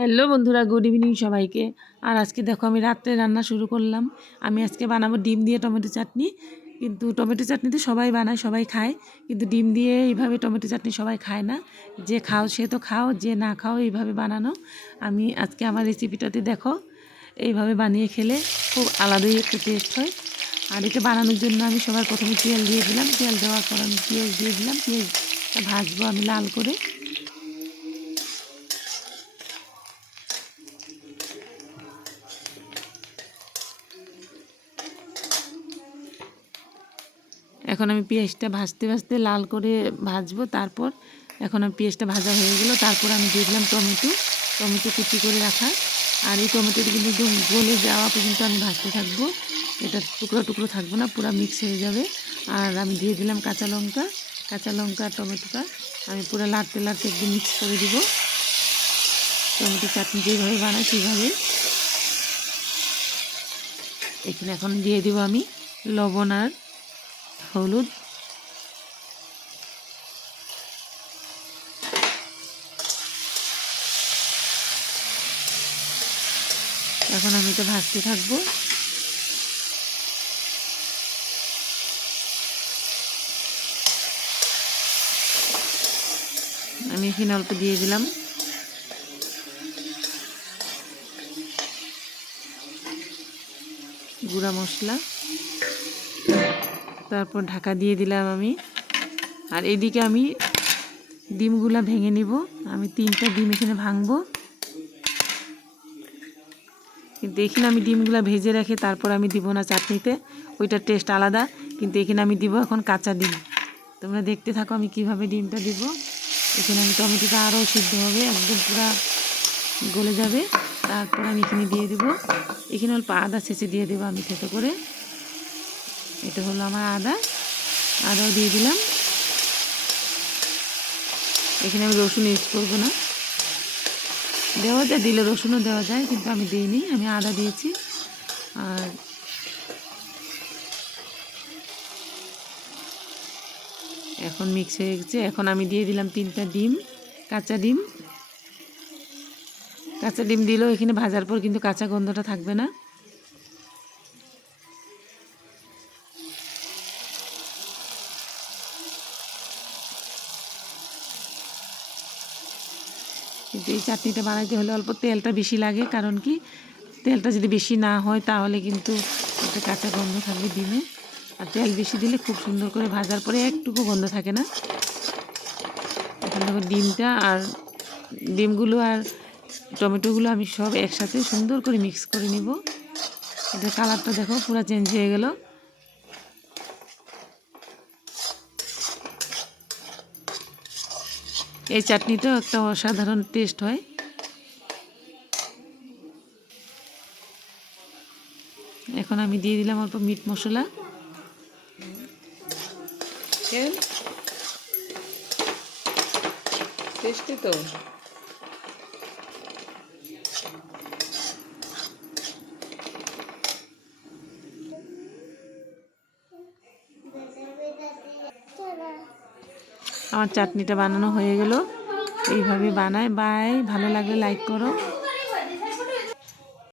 Hello বন্ধুরা, good evening সবাইকে। আর আজকে দেখো আমি রাত্রে রান্না শুরু করলাম। আমি আজকে বানাবো ডিম দিয়ে টমেটো চাটনি। কিন্তু টমেটো চাটনি তো সবাই বানায়, সবাই খায়, কিন্তু ডিম দিয়ে এইভাবে টমেটো চাটনি সবাই খায় না। যে খাও সে তো খাও, যে না খাও এইভাবে বানানো। আমি আজকে আমার রেসিপিটাতে দেখো এইভাবে বানিয়ে খেলে খুব আলাদাই একটা টেস্ট হয়। আর এটা বানানোর জন্য আমি সবার প্রথমে তেল দিয়ে দিলাম। তেল দেওয়ার পর আমি পেঁয়াজ দিয়ে দিলাম। পেঁয়াজটা ভাজবো আমি লাল করে। এখন আমি পেঁয়াজটা ভাজতে ভাজতে লাল করে ভাজবো। তারপর এখন আমি পেঁয়াজটা ভাজা হয়ে গেল, তারপর আমি দিয়ে দিলাম টমেটো কুচি করে রাখা। আর এই টমেটোটা কিন্তু একদম গলে যাওয়া পর্যন্ত আমি ভাজতে থাকবো। এটা টুকরো টুকরো থাকবো না, পুরো মিক্স হয়ে যাবে। আর আমি দিয়ে দিলাম কাঁচা লঙ্কা আর টমেটোটা আমি পুরো লাড়তে লাড়তে একদম মিক্স করে দিব। টমেটো চাটনি যেভাবে বানাই সেইভাবে। এখানে এখন দিয়ে দিব আমি লবণ আর হলুদ। এখন আমি এটা ভাজতে থাকবো। আমি এখানে অল্প দিয়ে দিলাম গুঁড়া মশলা, তারপর ঢাকা দিয়ে দিলাম আমি। আর এদিকে আমি ডিমগুলা ভেঙে নিব। আমি 3টা ডিম এখানে ভাঙবো। কিন্তু এখানে আমি ডিমগুলা ভেজে রেখে তারপর আমি দিব না চাটনিতে, ওইটার টেস্ট আলাদা। কিন্তু এখানে আমি দিব এখন কাঁচা ডিম। তোমরা দেখতে থাকো আমি কিভাবে ডিমটা দিব। এখানে আমি টমেটোটা আরও সিদ্ধ হবে, একদম পুরো গলে যাবে। তারপর আমি এখানে দিয়ে দেব, এখানে অল্প আদা ছেঁচে দিয়ে দেবো আমি থেতো করে। এটা হলো আমার আদাও দিয়ে দিলাম। এখানে আমি রসুন ইউজ করবো না, দেওয়া যায়, দিলে রসুনও দেওয়া যায়, কিন্তু আমি দিইনি, আমি আদা দিয়েছি। আর এখন মিক্স হয়ে গেছে। এখন আমি দিয়ে দিলাম 3টা ডিম, কাঁচা ডিম দিলেও এখানে ভাজার পর কিন্তু কাঁচা গন্ধটা থাকবে না। কিন্তু এই চাটনিটা বানাইতে হলে অল্প তেলটা বেশি লাগে, কারণ কি তেলটা যদি বেশি না হয় তাহলে কিন্তু একটা কাঁচা গন্ধ থাকবে ডিমে। আর তেল বেশি দিলে খুব সুন্দর করে ভাজার পরে একটুকু গন্ধ থাকে না। এখন দেখো ডিমগুলো আর টমেটোগুলো আমি সব একসাথে সুন্দর করে মিক্স করে নিব। এটার কালারটা দেখো পুরো চেঞ্জ হয়ে গেল। এই চাটনিটাও একটা অসাধারণ টেস্ট হয়। এখন আমি দিয়ে দিলাম অল্প মিট মশলা। টেস্টি তো। আমার চাটনিটা বানানো হয়ে গেল। এইভাবে বানায়। ভালো লাগলে লাইক করো।